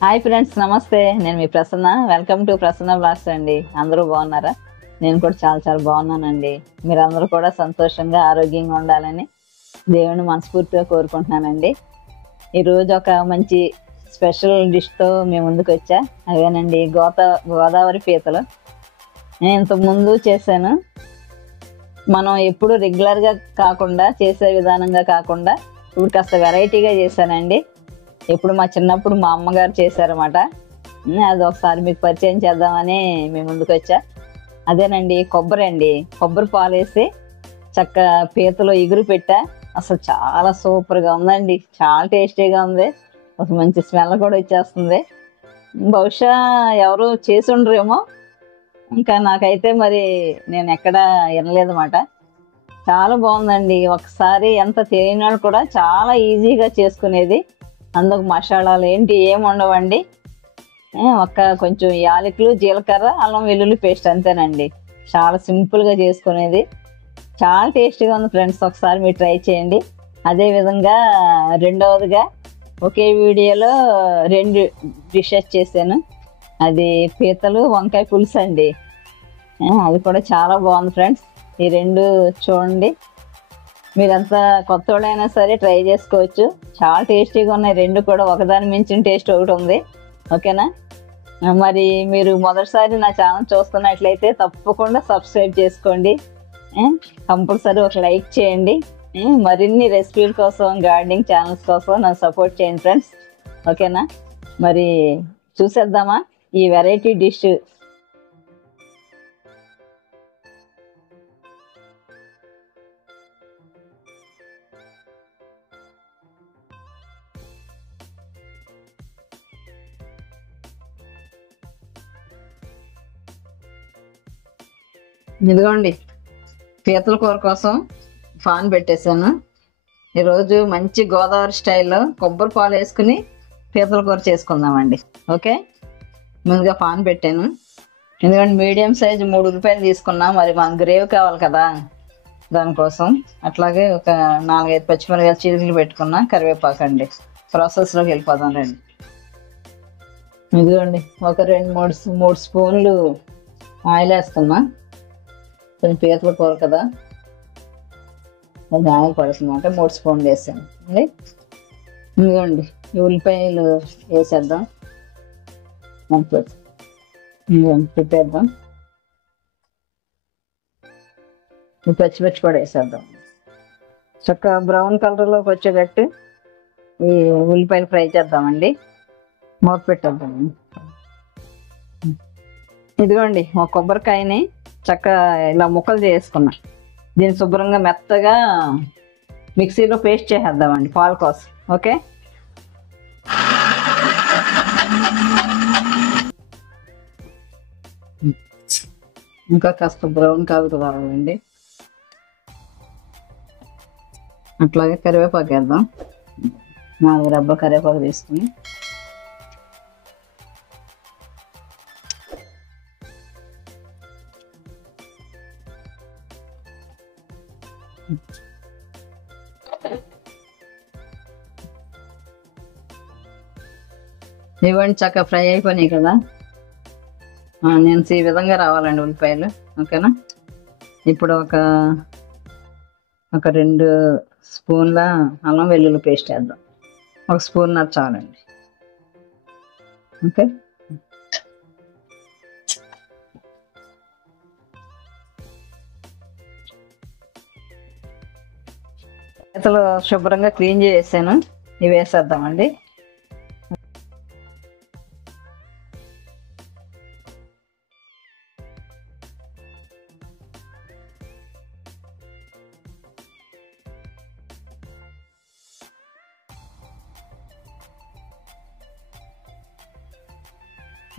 Hi friends, నమస్తే. నేను మీ Prasanna. Welcome to Prasanna blogs అండి. అందరూ బాగున్నారా? నేను కూడా చాలా చాలా బాగున్నానండి. మీరందరూ కూడా సంతోషంగా ఆరోగ్యంగా ఉండాలని దేవుని మనస్ఫూర్తిగా కోరుకుంటున్నానండి. ఈరోజు ఒక మంచి స్పెషల్ డిష్తో మీ ముందుకు వచ్చా. అవేనండి గోదావరి పీతలు. నేను ఇంతకుముందు చేశాను. మనం ఎప్పుడు రెగ్యులర్గా కాకుండా చేసే విధానంగా కాకుండా ఇప్పుడు కాస్త వెరైటీగా చేశానండి. ఎప్పుడు మా చిన్నప్పుడు మా అమ్మగారు చేశారన్నమాట. అది ఒకసారి మీకు పరిచయం చేద్దామని మీ ముందుకు వచ్చా. అదేనండి, కొబ్బరి పాలు వేసి చక్క పీతలో ఇగురు పెట్టా. అసలు చాలా సూపర్గా ఉందండి. చాలా టేస్టీగా ఉంది. ఒక మంచి స్మెల్ కూడా వచ్చేస్తుంది. బహుశా ఎవరు చేసి ఉండరేమో, ఇంకా నాకైతే మరి నేను ఎక్కడ వినలేదన్నమాట. చాలా బాగుందండి. ఒకసారి ఎంత తెలియని కూడా చాలా ఈజీగా చేసుకునేది. అందుకు మసాలాలు ఏంటి ఏమి ఉండవండి. కొంచెం యాలకులు, జీలకర్ర, అల్లం వెల్లుల్లి పేస్ట్ అంతేనండి. చాలా సింపుల్గా చేసుకునేది. చాలా టేస్టీగా ఉంది ఫ్రెండ్స్. ఒకసారి మీరు ట్రై చేయండి. అదేవిధంగా రెండవదిగా ఒకే వీడియోలో 2 డిషెస్ చేశాను. అది పీతలు వంకాయ పులుసు అండి. అది కూడా చాలా బాగుంది ఫ్రెండ్స్. ఈ 2 చూడండి. మీరంతా కొత్త వాళ్ళైనా సరే ట్రై చేసుకోవచ్చు. చాలా టేస్టీగా ఉన్నాయి 2 కూడా. ఒకదాని మించిన టేస్ట్ ఒకటి ఉంది. ఓకేనా? మరి మీరు మొదటిసారి నా ఛానల్ చూస్తున్నట్లయితే తప్పకుండా సబ్స్క్రైబ్ చేసుకోండి. కంపల్సరీ ఒక లైక్ చేయండి. మరిన్ని రెసిపీల కోసం, గార్డెనింగ్ ఛానల్స్ కోసం నాకు సపోర్ట్ చేయండి ఫ్రెండ్స్. ఓకేనా? మరి చూసేద్దామా ఈ వెరైటీ డిష్. ఇదిగోండి, పీతల కూర కోసం పాన్ పెట్టేశాను. ఈరోజు మంచి గోదావరి స్టైల్లో కొబ్బరి పాలు వేసుకుని పీతల కూర చేసుకుందామండి. ఓకే, ముందుగా పాన్ పెట్టాను. ఎందుకంటే మీడియం సైజు 3 ఉల్లిపాయలు తీసుకున్నా. మరి మనకు గ్రేవీ కావాలి కదా, దానికోసం. అట్లాగే ఒక 4-5 పచ్చిమిరపకాయలు చీలికలు పెట్టుకున్నా. కరివేపాకు అండి. ప్రాసెస్లోకి వెళ్ళిపోదాం రండి. ఇదిగోండి, ఒక 2-3 స్పూన్లు ఆయిల్ వేసుకున్నా. కొంచెం పీతల కూర కదా, కొంచెం ఆయిల్ పడుతుందంటే 3 స్పూన్లు వేసాను. ఇదిగోండి, ఈ ఉల్లిపాయలు వేసేద్దాం. పెట్టేద్దాం. ఈ పచ్చిమిర్చి కూడా వేసేద్దాం. చక్కగా బ్రౌన్ కలర్లోకి వచ్చేటట్టు ఈ ఉల్లిపాయలు ఫ్రై చేద్దామండి. మూత పెట్టేద్దాం. ఇదిగోండి, ఒక కొబ్బరికాయని చక్కగా ఇలా ముక్కలు చేసుకున్నా. దీన్ని శుభ్రంగా మెత్తగా మిక్సీలో పేస్ట్ చేసేద్దామండి పాల కోసం. ఓకే, ఇంకా కాస్త బ్రౌన్ కలర్ రావాలండి. అట్లాగే కరివేపాకు వేద్దాం. 4 రెబ్బల కరివేపాకు తీసుకుని ఇవ్వండి. చక్కగా ఫ్రై అయిపోయినాయి కదా. నేను ఈ విధంగా రావాలండి ఉల్లిపాయలు. ఓకేనా? ఇప్పుడు ఒక 2 స్పూన్ల అల్లం వెల్లుల్లి పేస్ట్ వేద్దాం. 1 స్పూన్ చాలండి. ఓకే, పీతలు శుభ్రంగా క్లీన్ చేసాను. ఇవి వేసేద్దామండి.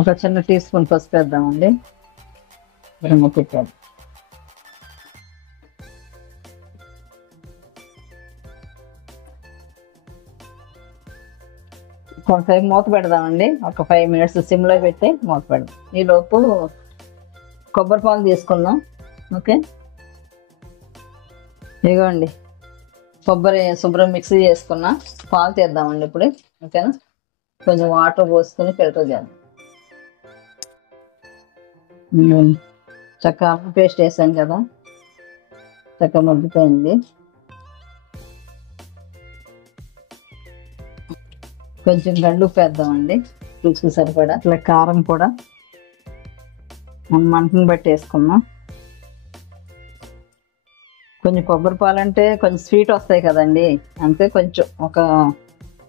ఒక చిన్న టీ స్పూన్ పసుపు వేద్దామండి. పెట్టాలి. కొంతసేపు మూత పెడదామండి. ఒక 5 మినిట్స్ సిమ్లో పెట్టి మూత పెడదాం. ఈలోపు కొబ్బరి పాలు తీసుకుందాం. ఓకే, ఇదిగోండి, కొబ్బరి శుభ్రం మిక్సీ చేసుకున్నా. పాలు తీద్దామండి ఇప్పుడు. ఓకేనా? కొంచెం వాటర్ పోసుకొని ఫిల్టర్ చేద్దాం. చక్కగా అల్లం పేస్ట్ వేసాను కదా, చక్కగా మగ్గిపోయింది. కొంచెం గండు ఉప్పు వేద్దామండి రుచికి సరిపడా. అట్లా కారం కూడా మనం మంటను బట్టి వేసుకున్నాం. కొంచెం కొబ్బరి పాలు అంటే కొంచెం స్వీట్ వస్తాయి కదండి, అంతే కొంచెం ఒక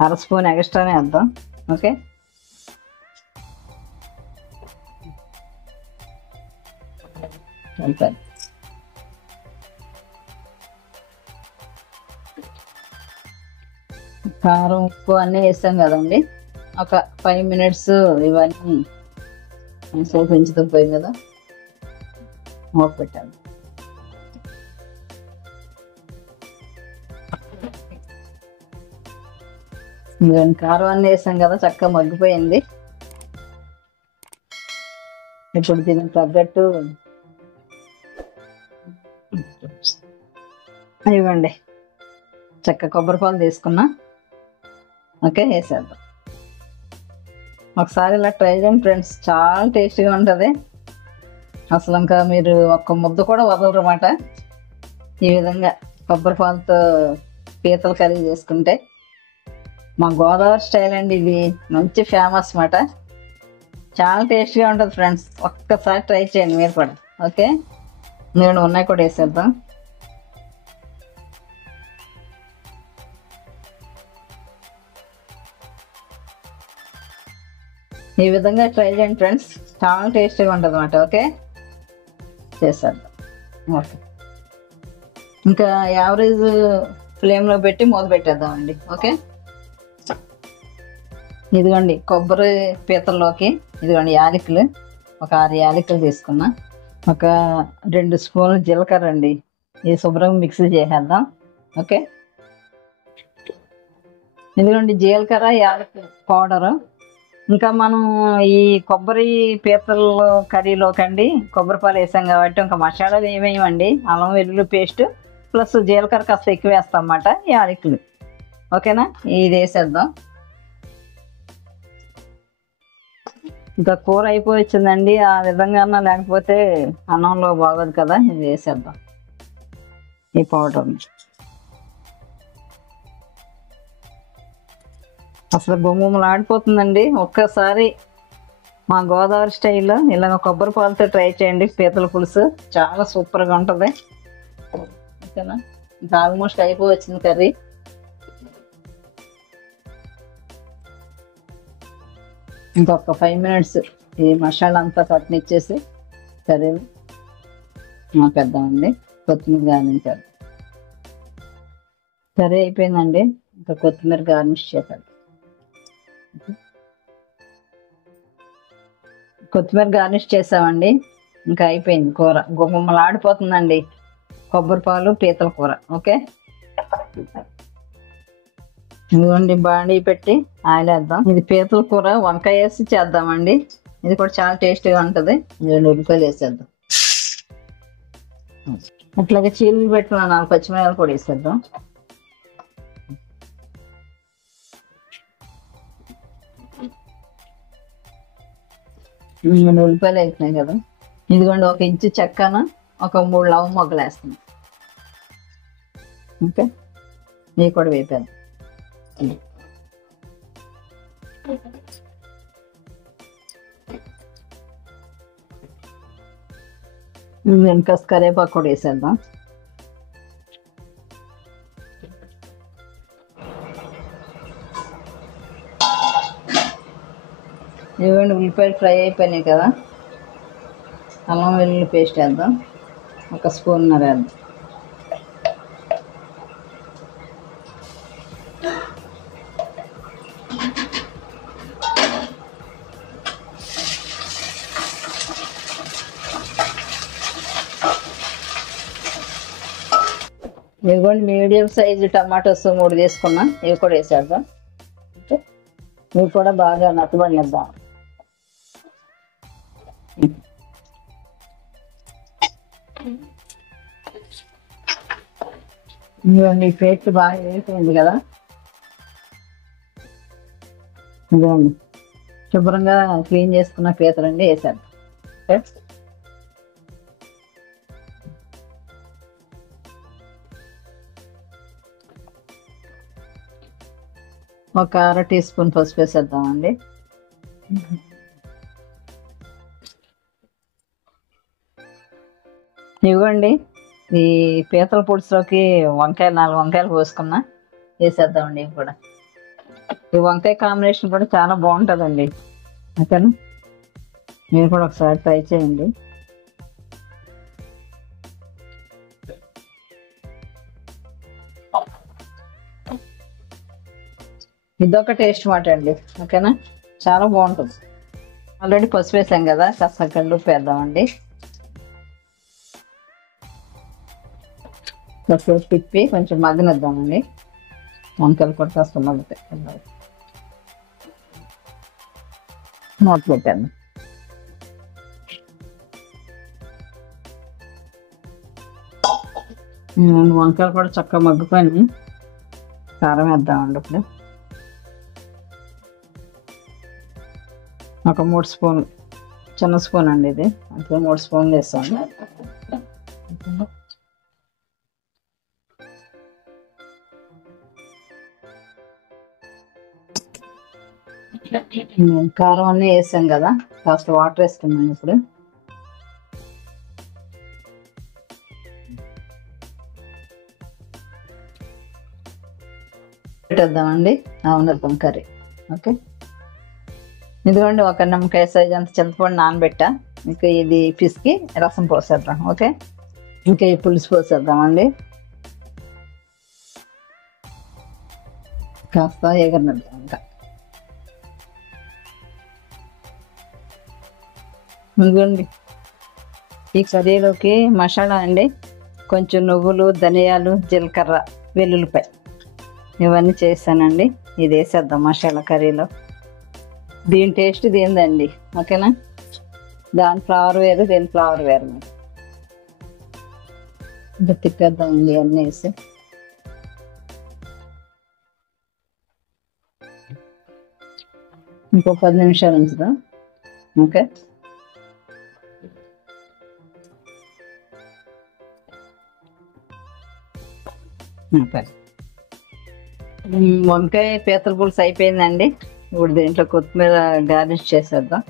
అర స్పూన్ ఎక్స్ట్రానే వేద్దాం. ఓకే, అంతే. కారం ఉప్పు అన్నీ వేస్తాం కదండి, ఒక 5 minutes ఇవన్నీ సేపు పెంచుతూ పోయి కదా మూత పెట్టాలి. ఇవన్నీ కారం అన్నీ వేసాం కదా, చక్కగా మగ్గిపోయింది. ఇప్పుడు దీనికి తగ్గట్టు ఇవ్వండి, చక్క కొబ్బరి పాలు తీసుకున్నా. ఓకే, వేసేద్దాం. ఒకసారి ఇలా ట్రై చేయండి ఫ్రెండ్స్, చాలా టేస్టీగా ఉంటుంది. అసలు ఇంకా మీరు ఒక్క ముద్ద కూడా వదలరు అన్నమాట. ఈ విధంగా కొబ్బరి పాలతో పీతల కర్రీ చేసుకుంటే మా గోదావరి స్టైల్ అండి, ఇది మంచి ఫేమస్ అన్నమాట. చాలా టేస్టీగా ఉంటుంది ఫ్రెండ్స్, ఒక్కసారి ట్రై చేయండి మీరు కూడా. ఓకే, నేను ఉన్నాయి కూడా వేసేద్దాం. ఈ విధంగా ట్రై చేయండి ఫ్రెండ్స్, చాలా టేస్టీగా ఉంటుంది అన్నమాట. ఓకే, చేసేద్దాం. ఓకే, ఇంకా యావరేజ్ ఫ్లేమ్లో పెట్టి మూత పెట్టేద్దామండి. ఓకే, ఇదిగోండి కొబ్బరి పీతల్లోకి ఇదిగోండి యాలకులు, ఒక 6 యాలకులు తీసుకున్నా. ఒక 2 స్పూన్లు జీలకర్ర అండి, ఇది శుభ్రంగా మిక్సీ చేసేద్దాం. ఓకే, ఇదిగోండి జీలకర్ర యాలకులు పౌడరు. ఇంకా మనం ఈ కొబ్బరి పీతల కర్రీలోకండి కొబ్బరి పాలు వేసాం కాబట్టి ఇంకా మసాలాలు ఏమేయమండి, అల్లం వెల్లుల్లి పేస్ట్ ప్లస్ జీలకర్ర కాస్త ఎక్కువ వేస్తాం అన్నమాట, యాలకులు. ఓకేనా, ఇది వేసేద్దాం. ఇంకా కూర అయిపోవచ్చిందండి, ఆ విధంగా లేకపోతే అన్నంలో బాగోదు కదా. ఇది వేసేద్దాం ఈ పౌడర్ని. అసలు గుమ్మలు ఆడిపోతుందండి. ఒక్కసారి మా గోదావరి స్టైల్లో ఇలాగ కొబ్బరి పాలతో ట్రై చేయండి పీతల పులుసు, చాలా సూపర్గా ఉంటుంది. ఓకేనా, ఇంకా ఆల్మోస్ట్ అయిపోవచ్చింది కర్రీ. ఇంకొక 5 minutes ఈ మసాలా అంతా పట్టనిచ్చేసి కర్రీని మాకేద్దామండి. కొత్తిమీర గార్నిష్. కర్రీ అయిపోయిందండి, ఇంకా కొత్తిమీర గార్నిష్ చేయాలి. కొత్తిమీర గార్నిష్ చేసామండి, ఇంకా అయిపోయింది కూర. గుమ్మలు ఆడిపోతుందండి కొబ్బరి పాలు పీతల కూర. ఓకే, ఇదిగోండి బాండీ పెట్టి ఆయిల్ వేద్దాం. ఇది పీతల కూర వంకాయ వేసి చేద్దామండి, ఇది కూడా చాలా టేస్టీగా ఉంటుంది. 2 ఉల్లిపాయలు వేసేద్దాం. అట్లాగే చీరలు పెట్టుకున్న 4 పచ్చిమిరపకాయలు కూడా వేసేద్దాం. ఉల్లిపాయలు వేసినాయి కదా, ఇదిగోండి 1 ఇంచు చెక్కన ఒక 3 లవం మొగ్గలు వేస్తున్నాం. ఓకే, ఇవి కూడా వేపాను. వెనక కరివేపాకు కూడా వేసేద్దాం. ఇవ్వండి ఉల్లిపాయలు ఫ్రై అయిపోయినాయి కదా, అల్లం వెల్లుల్లి పేస్ట్ వేద్దాం. 1 స్పూన్నర వేద్దాం. ఇదిగోండి మీడియం సైజు టమాటోస్ 3 తీసుకున్నా, ఇవి కూడా వేసేద్దాం. ఓకే, ఇవి కూడా బాగా నచ్చబడిద్దాం. ఇవన్నీ పేస్ట్ బాగా వేసిపోయింది కదా, ఇదిగోండి శుభ్రంగా క్లీన్ చేసుకున్న పీతలండి వేసాను. ఒక అర టీ స్పూన్ పసుపు వేసేద్దామండి. ఇవ్వండి ఈ పీతల పులుసులోకి వంకాయలు 4 వంకాయలు కోసుకున్నా వేసేద్దామండి. ఇవి కూడా ఈ వంకాయ కాంబినేషన్ కూడా చాలా బాగుంటుందండి. ఓకేనా, మీరు కూడా ఒకసారి ట్రై చేయండి. ఇదొక టేస్ట్ మాట అండి. ఓకేనా, చాలా బాగుంటుంది. ఆల్రెడీ పసుపు వేసాం కదా, కాస్త కల్లుప్పు వేద్దామండి. కాస్త తిప్పి కొంచెం మగ్గనిద్దామండి. వంకాయలు కూడా కాస్త మగ్గుతాయి. మూత పెట్టాను. వంకాయలు కూడా చక్కగా మగ్గిపోయి కారం వేద్దామండి. ఇప్పుడు ఒక 3 స్పూన్లు, చిన్న స్పూన్ అండి ఇది, అంటే 3 స్పూన్లు వేస్తాను. కారం అన్నీ వేసాం కదా, కాస్త వాటర్ వేస్తున్నాను ఇప్పుడు. పెట్టేద్దామండి అవునద్దాం కర్రీ. ఓకే, ఇదిగోండి ఒక నిమ్మకాయ సైజ్ అంత చింతపండు నానబెట్టా. ఇంకా ఇది పిసికి రసం పోసేద్దాం. ఓకే, ఇంకా ఈ పులుసు పోసేద్దామండి. కాస్త ఎగరనిద్దాం. ఇంకా ఇదిగోండి ఈ కర్రీలోకి మసాలా అండి, కొంచెం నువ్వులు, ధనియాలు, జీలకర్ర, వెల్లుల్లిపాయ ఇవన్నీ చేస్తానండి. ఇది వేసేద్దాం మసాలా కర్రీలో. దీని టేస్ట్ దీనిదండి. ఓకేనా, దాని ఫ్లేవర్ వేరు, దీని ఫ్లేవర్ వేరు. ఇంకా తిప్పేద్దామండి అన్నీ వేసి. ఇంకో 10 నిమిషాలు ఉంచుదాం. ఓకే, వంకాయ పీతల పులుసు అయిపోయిందండి. ఇప్పుడు దీంట్లో కొత్తిమీర గార్నిష్ చేసేద్దాం.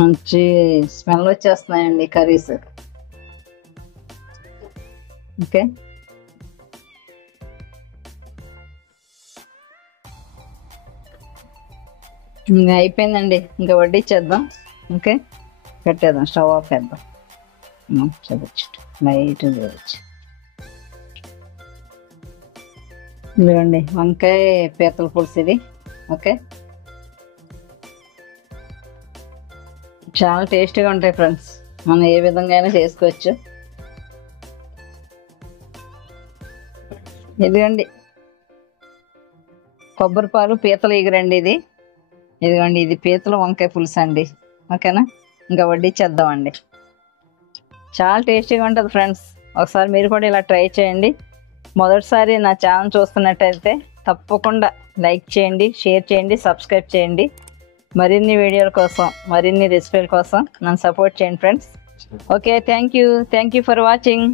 మంచి స్మెల్ వచ్చేస్తున్నాయండి కర్రీస్. ఓకే, ఇంకా అయిపోయిందండి. ఇంకా వడ్డించేద్దాం. ఓకే, పెట్టేద్దాం, స్టవ్ ఆఫ్ చేద్దాం. చూడచ్చు లైట్ చూడవచ్చు. ఇదిగోండి వంకాయ పీతల పులుసు ఇది. ఓకే, చాలా టేస్టీగా ఉంటాయి ఫ్రెండ్స్. మనం ఏ విధంగా అయినా చేసుకోవచ్చు. ఇదిగోండి కొబ్బరిపాలు పీతలు ఎగురండి ఇది. ఇదిగోండి ఇది పీతల వంకాయ పులుసు అండి. ఓకేనా, ఇంకా వడ్డించేద్దామండి. చాలా టేస్టీగా ఉంటుంది ఫ్రెండ్స్. ఒకసారి మీరు కూడా ఇలా ట్రై చేయండి. మొదటిసారి నా ఛానల్ చూస్తున్నట్టయితే తప్పకుండా లైక్ చేయండి, షేర్ చేయండి, సబ్స్క్రైబ్ చేయండి. మరిన్ని వీడియోల కోసం, మరిన్ని రెసిపీల కోసం నన్ను సపోర్ట్ చేయండి friends. Okay, thank you for watching.